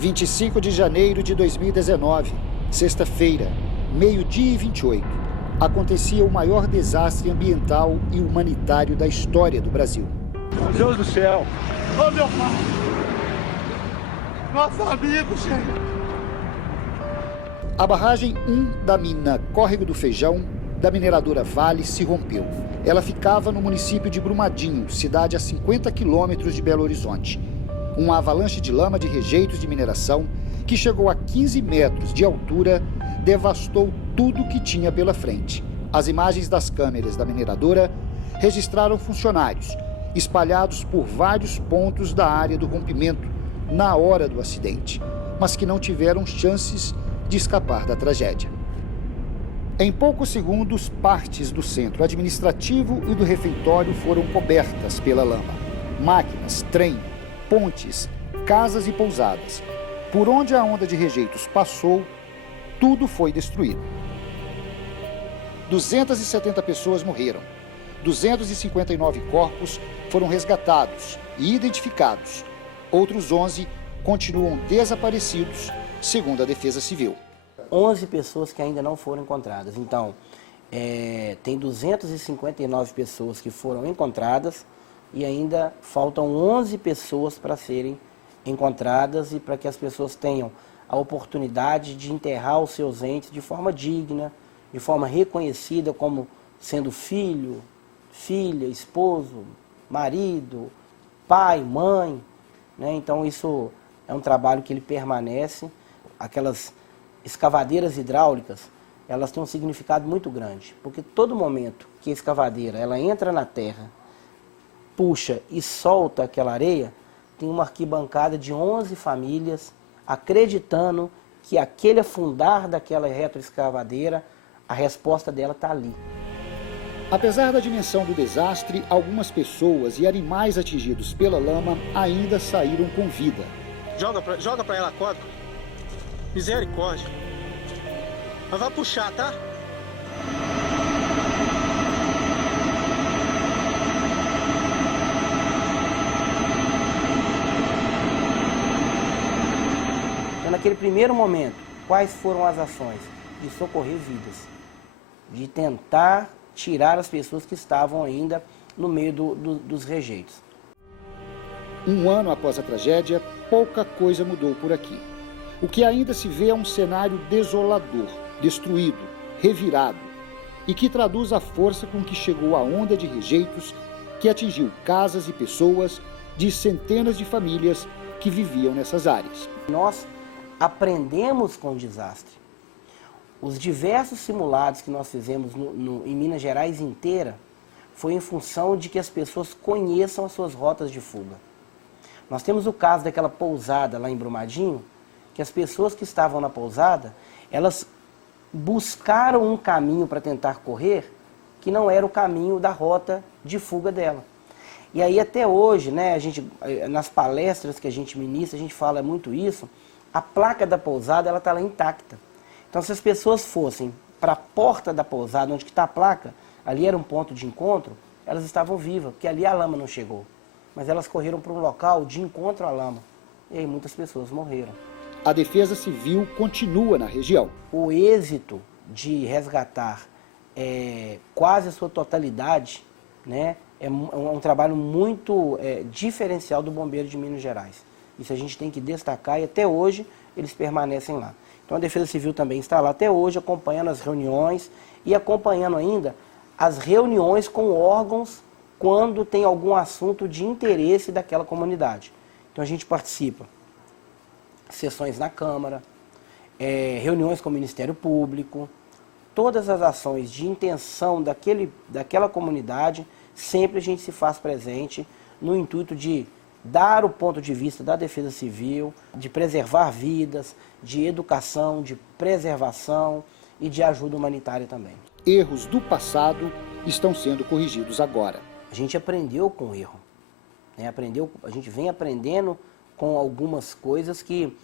25 de janeiro de 2019, sexta-feira, meio-dia e 28, acontecia o maior desastre ambiental e humanitário da história do Brasil. Meu Deus do céu! Ô, meu pai! Nosso amigo, gente! A barragem 1 da mina Córrego do Feijão, da mineradora Vale, se rompeu. Ela ficava no município de Brumadinho, cidade a 50 quilômetros de Belo Horizonte. Uma avalanche de lama de rejeitos de mineração, que chegou a 15 metros de altura, devastou tudo que tinha pela frente. As imagens das câmeras da mineradora registraram funcionários espalhados por vários pontos da área do rompimento na hora do acidente, mas que não tiveram chances de escapar da tragédia. Em poucos segundos, partes do centro administrativo e do refeitório foram cobertas pela lama. Máquinas, trem, pontes, casas e pousadas. Por onde a onda de rejeitos passou, tudo foi destruído. 270 pessoas morreram. 259 corpos foram resgatados e identificados. Outros 11 continuam desaparecidos, segundo a Defesa Civil. 11 pessoas que ainda não foram encontradas. Então, tem 259 pessoas que foram encontradas e ainda faltam 11 pessoas para serem encontradas e para que as pessoas tenham a oportunidade de enterrar os seus entes de forma digna, de forma reconhecida como sendo filho, filha, esposo, marido, pai, mãe, né? Então isso é um trabalho que ele permanece. Aquelas escavadeiras hidráulicas, elas têm um significado muito grande, porque todo momento que a escavadeira ela entra na terra, puxa e solta aquela areia, tem uma arquibancada de 11 famílias acreditando que aquele afundar daquela retroescavadeira, a resposta dela está ali. Apesar da dimensão do desastre, algumas pessoas e animais atingidos pela lama ainda saíram com vida. Joga pra ela a corda. Misericórdia. Mas vai puxar, tá? Então, naquele primeiro momento, quais foram as ações? De socorrer vidas, de tentar tirar as pessoas que estavam ainda no meio dos rejeitos. Um ano após a tragédia, pouca coisa mudou por aqui. O que ainda se vê é um cenário desolador, destruído, revirado, e que traduz a força com que chegou a onda de rejeitos que atingiu casas e pessoas de centenas de famílias que viviam nessas áreas. Nós aprendemos com o desastre. Os diversos simulados que nós fizemos em Minas Gerais inteira foi em função de que as pessoas conheçam as suas rotas de fuga. Nós temos o caso daquela pousada lá em Brumadinho, que as pessoas que estavam na pousada, elas buscaram um caminho para tentar correr que não era o caminho da rota de fuga dela. E aí até hoje, né, nas palestras que a gente ministra, a gente fala muito isso, a placa da pousada ela está lá intacta. Então se as pessoas fossem para a porta da pousada, onde está a placa, ali era um ponto de encontro, elas estavam vivas, porque ali a lama não chegou. Mas elas correram para um local de encontro à lama. E aí muitas pessoas morreram. A Defesa Civil continua na região. O êxito de resgatar quase a sua totalidade, né, é um trabalho muito diferencial do Bombeiro de Minas Gerais. Isso a gente tem que destacar e até hoje eles permanecem lá. Então a Defesa Civil também está lá até hoje acompanhando as reuniões e acompanhando ainda as reuniões com órgãos quando tem algum assunto de interesse daquela comunidade. Então a gente participa sessões na Câmara, reuniões com o Ministério Público, todas as ações de intenção daquela comunidade, sempre a gente se faz presente no intuito de dar o ponto de vista da Defesa Civil, de preservar vidas, de educação, de preservação e de ajuda humanitária também. Erros do passado estão sendo corrigidos agora. A gente aprendeu com o erro, né? A gente vem aprendendo com algumas coisas que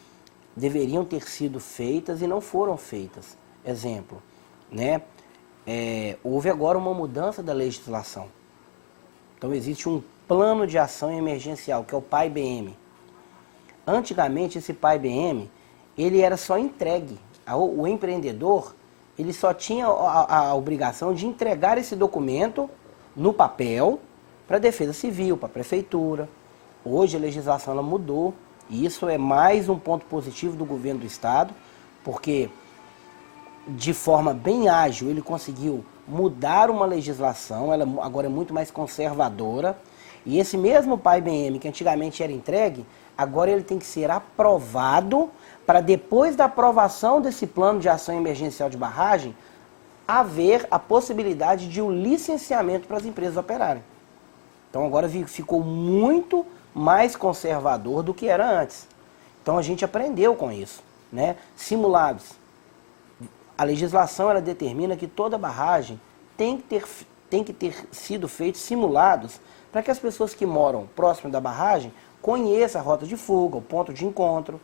deveriam ter sido feitas e não foram feitas. Exemplo, né? Houve agora uma mudança da legislação. Então existe um plano de ação emergencial, que é o PAI-BM. Antigamente, esse PAI-BM, ele era só entregue. O empreendedor, ele só tinha a obrigação de entregar esse documento no papel para a Defesa Civil, para a Prefeitura. Hoje a legislação ela mudou e isso é mais um ponto positivo do governo do Estado, porque de forma bem ágil ele conseguiu mudar uma legislação, ela agora é muito mais conservadora, e esse mesmo PAI-BM que antigamente era entregue, agora ele tem que ser aprovado para depois da aprovação desse plano de ação emergencial de barragem, haver a possibilidade de um licenciamento para as empresas operarem. Então agora ficou muito mais conservador do que era antes. Então a gente aprendeu com isso, né? Simulados. A legislação ela determina que toda barragem tem que ter sido feitos simulados para que as pessoas que moram próximo da barragem conheçam a rota de fuga, o ponto de encontro.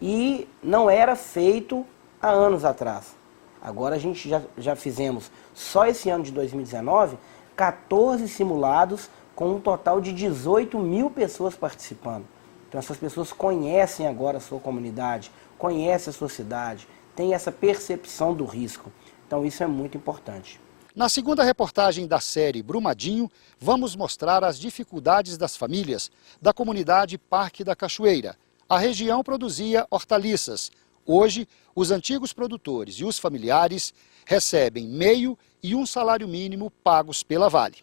E não era feito há anos atrás. Agora a gente já fizemos, só esse ano de 2019, 14 simulados com um total de 18 mil pessoas participando. Então essas pessoas conhecem agora a sua comunidade, conhecem a sua cidade, têm essa percepção do risco. Então isso é muito importante. Na segunda reportagem da série Brumadinho, vamos mostrar as dificuldades das famílias da comunidade Parque da Cachoeira. A região produzia hortaliças. Hoje, os antigos produtores e os familiares recebem meio e um salário mínimo pagos pela Vale.